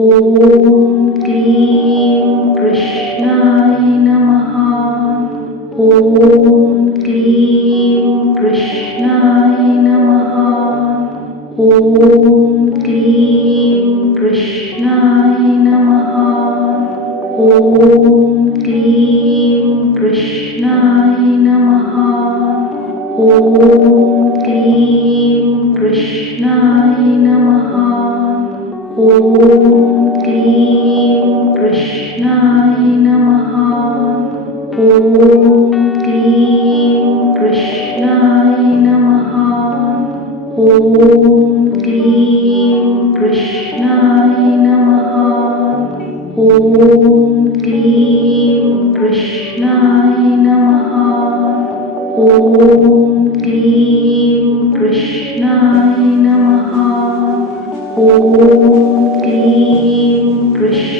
ॐ क्लीं कृष्णाय नमः। ॐ क्लीं कृष्णाय नमः। ॐ क्लीं कृष्णाय नमः। ॐ क्लीं कृष्णाय नमः। ॐ क्लीं कृष्णाय नमः। ॐ क्लीं कृष्णाय नमः। ॐ क्लीं कृष्णाय नमः। ॐ क्लीं कृष्णाय नमः। ॐ क्लीं कृष्णाय नमः। ॐ क्लीं कृष्णाय नमः। ॐ क्लीं कृष्णाय